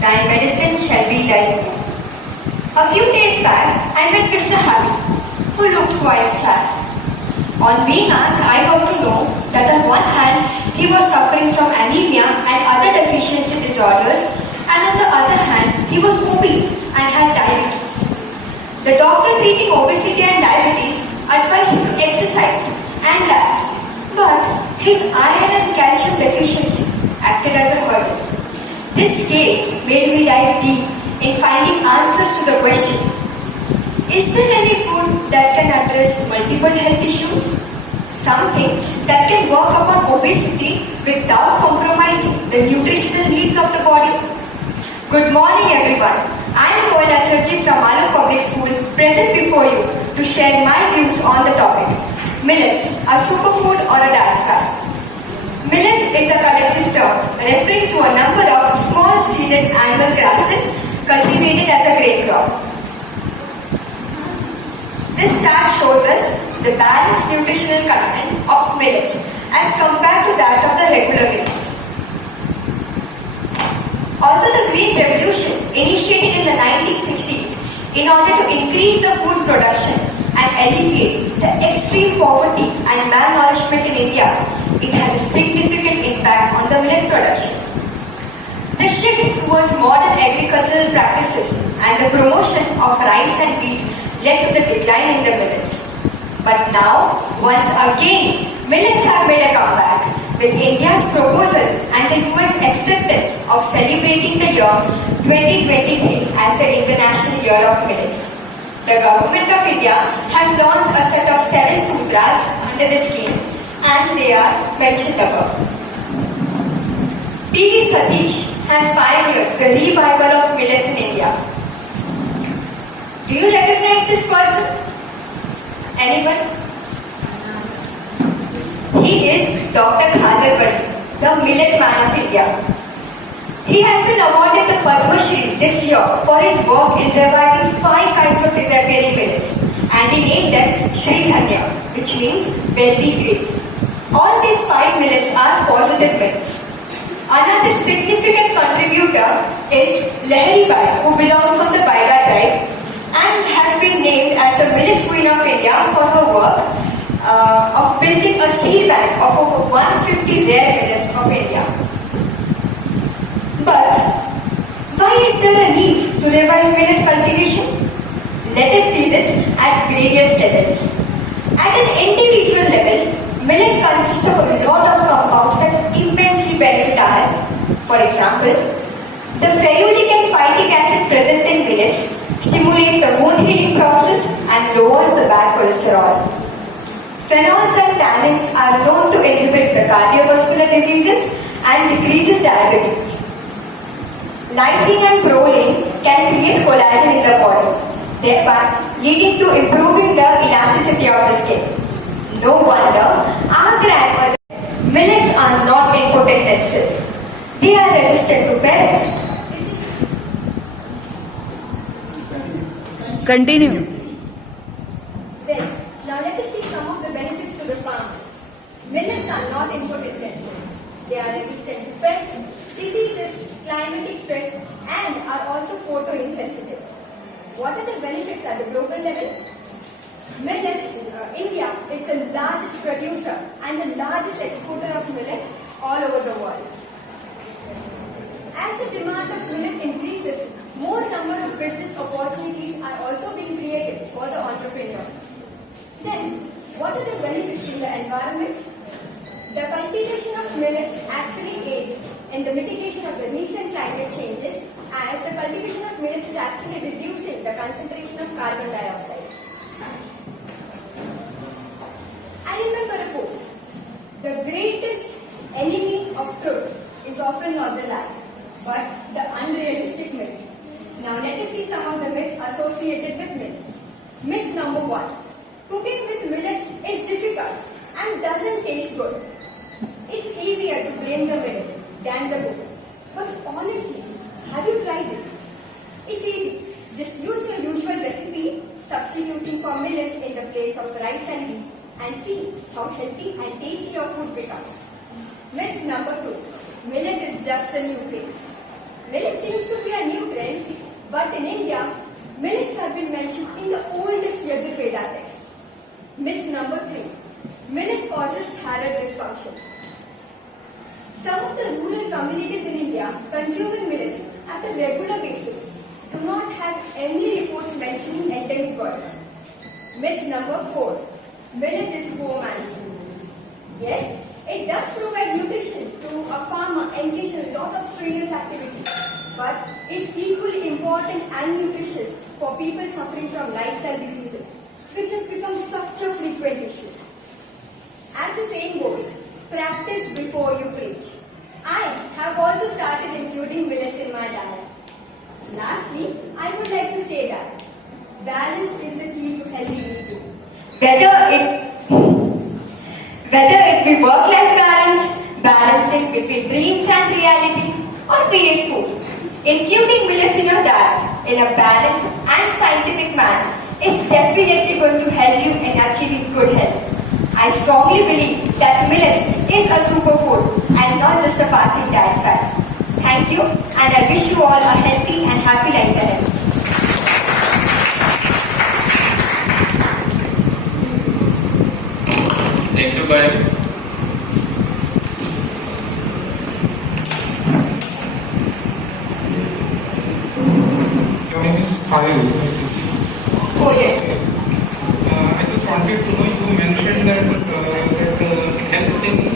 Thy medicine shall be thy food. A few days back, I met Mr. Hari, who looked quite sad. On being asked, I got to know that on one hand, he was suffering from anemia and other deficiency disorders, and on the other hand, he was obese and had diabetes. The doctor treating obesity and diabetes advised him to exercise and diet, but his iron and calcium deficiency acted as a hurdle. This case made me dive deep in finding answers to the question, is there any food that can address multiple health issues? Something that can work upon obesity without compromising the nutritional needs of the body? Good morning everyone. I am Koila Chatterjee from Alur Public School, present before you to share my views on the topic. Millets, a superfood or a diet fad. Millet is a collective term referring to a number of small seeded annual grasses cultivated as a grain crop. This chart shows us the balanced nutritional content of millets as compared to that of the regular grains. Although the Green Revolution initiated in the 1960s in order to increase the food production and alleviate the extreme poverty and malnourishment in India, it had a significant impact on the millet production. The shift towards modern agricultural practices and the promotion of rice and wheat led to the decline in the millets. But now, once again, millets have made a comeback with India's proposal and the UN's acceptance of celebrating the year 2023 as the International Year of Millets. The Government of India has launched a set of 7 sutras under the scheme, and they are mentioned above. P.V. Satish has pioneered the revival of millets in India. Do you recognize this person? Anyone? He is Dr. Khader Bali, the Millet Man of India. He has been awarded the Padma Shri this year for his work in reviving 5 kinds of disappearing millets, and he named them Shri Dhanya, which means wealthy grains. All these 5 millets are positive millets. Another significant contributor is Lahari Bai, who belongs from the Baiga tribe and has been named as the Millet Queen of India for her work of building a seed bank of over 150 rare millets of India. But why is there a need to revive millet cultivation? Let us see this at various levels. At an individual level, millet consists of a lot of compounds that immensely benefit our health. For example, the ferulic and phytic acid present in millets stimulates the wound healing process and lowers the bad cholesterol. Phenols and tannins are known to inhibit the cardiovascular diseases and decreases diabetes. Lysine and proline can create collagen in the body, thereby leading to improving the elasticity of the skin. No wonder our grandmother millets are not input intensive. They are resistant to pests. Continue. Well, now let us see some of the benefits to the farmers. Millets are not input intensive. They are resistant to pests, diseases, climatic stress, and are also photoinsensitive. What are the benefits at the global level? Millets, India is the largest producer and the largest exporter of millets all over the world. As the demand of millet increases, more number of business opportunities are also being created for the entrepreneurs. Then, what are the benefits in the environment? The cultivation of millets actually aids in the mitigation of the recent climate changes, as the cultivation of millets is actually reducing the concentration of carbon dioxide. I remember a quote, the greatest enemy of truth is often not the lie, but the unrealistic myth. Now let us see some of the myths associated with millets. Myth number 1. Cooking with millets is difficult and doesn't taste good. It's easier to blame the millet than the cook. But honestly, have you tried it? It's easy. Just use your usual recipe, substituting for millets in the place of rice and wheat, and see how healthy and tasty your food becomes. Myth number 2. Millet is just a new craze. Millet seems to be a new trend, but in India, millets have been mentioned in the oldest Yajurveda texts. Myth number 3. Millet causes thyroid dysfunction. Some of the rural communities in India consuming millets at a regular basis do not have any reports mentioning enteric burden. Myth number 4. Millet is poor man's food. Yes, it does provide nutrition to a farmer engaged in a lot of strenuous activities, but is equally important and nutritious for people suffering from lifestyle diseases, which has become such a frequent issue. As the saying goes, practice before you preach. I have also started including millets in my diet. Lastly, I would like to say that balance is the key to healthy eating. Whether it be work-life balance, balancing between dreams and reality, or be it food, including millets in your diet in a balanced and scientific manner is definitely going to help you in achieving good health. I strongly believe that millets is a superfood and not just a passing diet fad. Thank you, and I wish you all a healthy and happy life ahead. Thank you, Gayan. Your name is Kyle. Oh yes. I just wanted to know, you mentioned that it helps in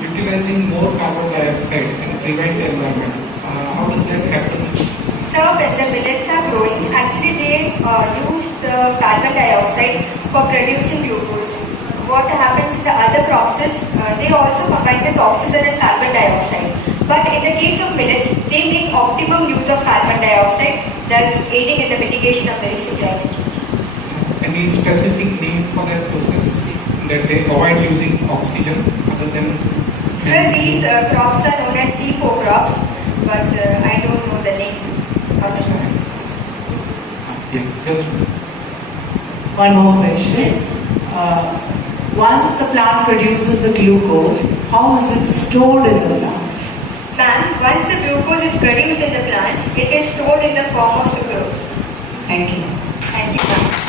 utilizing more carbon dioxide and prevent the environment. How does that happen? So when the millets are growing, actually they use the carbon dioxide for producing glucose. What happens in the other crops is they also combine with oxygen and carbon dioxide. But in the case of millets, they make optimum use of carbon dioxide, thus aiding in the mitigation of the risk of climate change. Any specific name for that process that they avoid using oxygen other than? So these crops are known as C4 crops, but I don't know the name. Yeah, just one more question. Once the plant produces the glucose, how is it stored in the plants? Ma'am, once the glucose is produced in the plants, it is stored in the form of sucrose. Thank you. Thank you, ma'am.